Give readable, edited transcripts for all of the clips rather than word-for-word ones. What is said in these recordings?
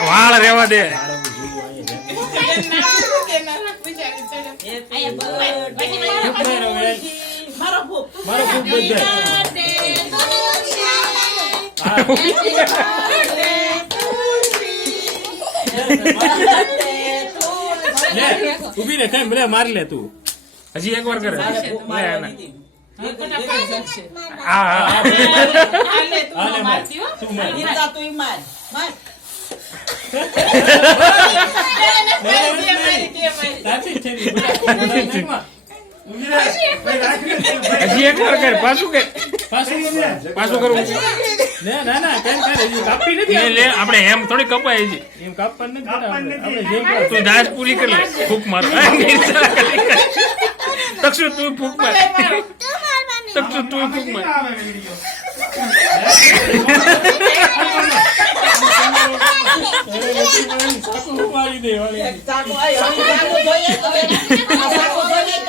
વાળ રેવા દે. મારો ફૂક ઉભી રે કેમ રે મારી લે તું હજી એક વાર કરે લે હજી એક વાર કર પાછું કરવું લે આપણે એમ થોડી કપાય છે એમ કાપવાનું તું દાસ પૂરી કરી લે ફૂક માર તક્ષુ તું ફૂક માર તક્ષુ તું ફૂક માર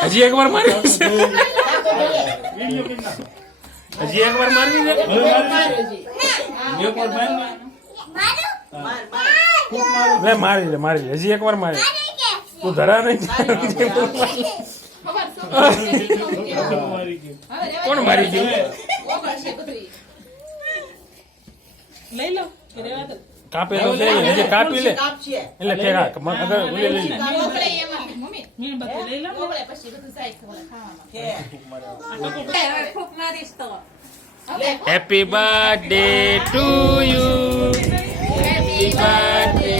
હજી એક વાર મારી હજી એક વાર મારવી છે મારી હજી એક વાર મારી તું ધરા નહીં કોણ મારી ગયું લઈ લો કાપેલો છે હજી કાપી લે એટલે ફેરા અગર લઈ લે happy birthday to you happy birthday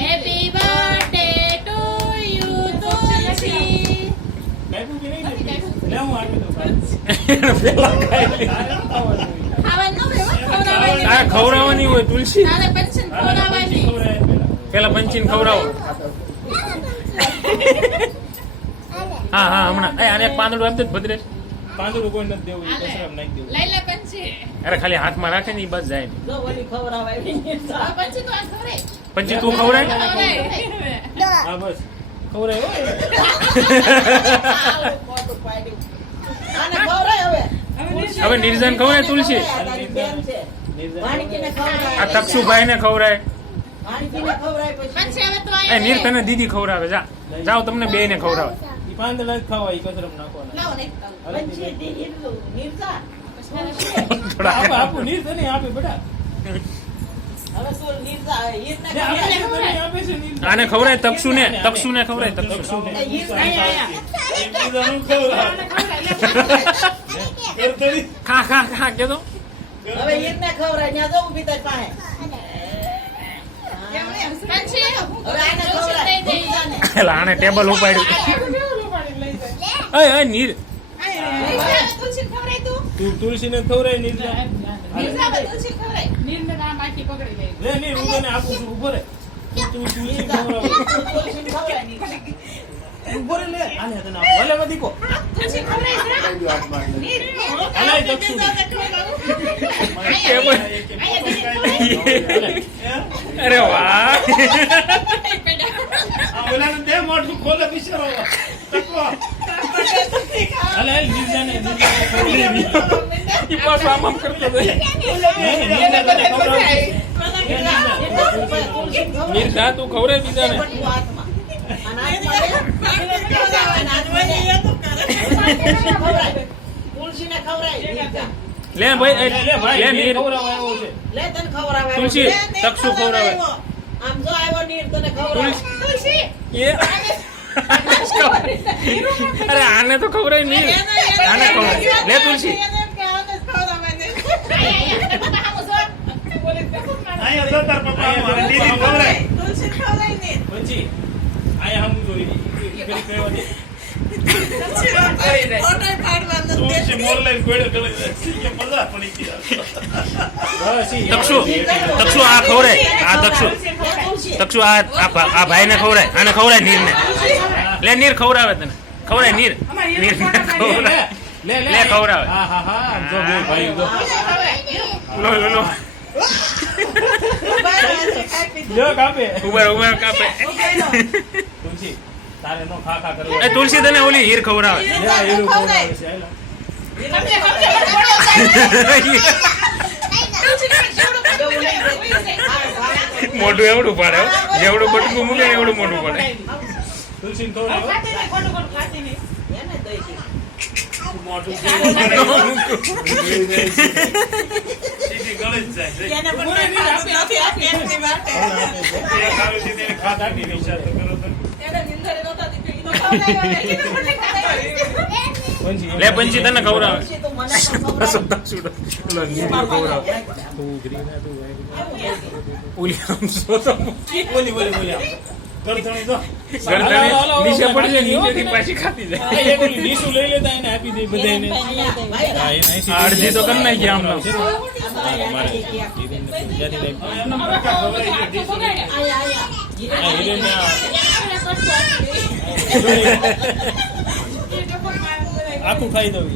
happy birthday to you Tulsi. આ ખવડાવવાની હોય તુલસી તારે પંચન ખવડાવવાની. પેલા પંચીન ખવડાવો હા હા હમણાં આને એક પાંદડું આપી દે ભદ્રે પાંદડું કોઈ નથી દેવું કચરામાં નાખી દેવું લઈ લે પંચી. અરે ખાલી હાથમાં રાખે ને એ બસ જાય પંચી તો આ ઘરે પંચી તું ખવડાય ખવડાય. હા બસ ખવડાય આને ખવડાય હવે નિર્જન ખવડાય તુલસી તારી બેન છે વાણીકીને ખવડાય આ તક્ષુભાઈ ને ખવડાય વાણીકીને ખવડાય પછી પંચી હવે તો એ આયા નીર તને દીદી ખવડાવે જાઓ તમને બે ને ખવડાવે પાંદડા જ ખાવા કચરમ નાખવાના લાવો ને પંચી દી હિરલું નિર્જા થોડા આપું નીર તને આપે બેટા હવે તું નિર્જા હીરને આપે છે નીર આને ખવડાય તક્ષુ ને ખવડાય તક્ષુ ખા ખા ખા કે તો હવે હીરને ખવડાય ન્યા જવું ભીતર પાસે પંચી હવે આને ખવડાય નિર્જાને એલા આને ટેબલ ઉપાડ્યું એ નીર તુલસી ખવડાય તું. તુલસી ને ખવડાય નીર તુલસી ખવડાય. નીરને નામ આખી પકડી ગઈ. લે નીર હું તને આપું છું ઉભો રે તું તુલસી ખવડાવ તુલસીને ખવડાય નિર્જા ઉભો રે લે આને તને આપો ભલે મત દીકો તુલસી ખવડાય નીર અલાય તક્ષુ અરે વાહ આ ઓલાને દે મોઢું ખોલે બિચારો તકવા અલે નીરજાને ઈ પાછો આમ કરતો જાય નીર જા તું ખવડાય બીજાને તુલસીને ખવડાય લે ભાઈ લે ભાઈ લે નીર ખવડાવ આવ્યો છે લે તને ખવડાવે તુલસી તક્ષુ ખવડાવે આમ જો આવ્યો નીર તને ખવડાવે તુલસી એ અરે આને તો ખવડાય નીર આને ખવડાય લે તુલસી આયા તો તાર પપ્પા દીદી ખવડાય તુલસી ખવડાય ને પછી આયા હમ જોઈ કરી કહેવા દે ફોટો પાડવાનો તુલસી મોર લઈને ગોળે ગળે કે મજા પડી ગઈ બસ તક્ષુ આ ખવડાય આ તક્ષુ આ ભાઈને ખવડાય આને ખવડાય નીરને લે નીર ખવડાવે તને ખવડાય નીર ખવડાવે લે લે ખવડાવે હા હા હા જો બે ભાઈ જો લો જો કાપે ઉબર કાપે તુલસી તારે નો ખા ખા કરવો એ તુલસી તને ઓલી હીર ખવડાવે લે એનું ખવડાવે છે સમજે, બધું પડો થાય. એવું નહીં દેતી. હા, મોઢું એવડું પાડે હો. જેવડું બટકું મૂકે ને એવડું મોઢું પડે. તુલસીને ખવડાવો. ખાતી નહીં, ખોટું ખોટું ખાતી નહીં. એને દઈ દે. મોઢું સીધી ગળે જ જાય. એને પણ કંઈ ખાધું નથી. આ પેટની વાટે. એક આવે છે તેને ખાત આપી વિચાર તો કરો તો. એને નિંદરે નહોતા દીધી. ઈ તો ખવડાવ્યો નહીં. ઈ તો મને ખવડાવ્યો. પંછી લે પંછી તને ખવડાવે. પછી તું મને પણ ખવડાવ. ઓલો નીર ખવડાવે. ઓલી આમ સોતો બોલી ગરદણી તો ગરદને નીચે પડી જાય, નીચેથી પાછી ખાતી જાય. આ એક ઓલી ડીશું લઈ લેતા એને આપી દે બધાને. હા, એને અહીંથી અડધી તો કરી નાખી આમ નામ. એમના પ્રકાર ખવડાવી દે ડીશું લઈ લે. આયા, આયા. આ હિરેને આ આખું ખાઈ દઉં.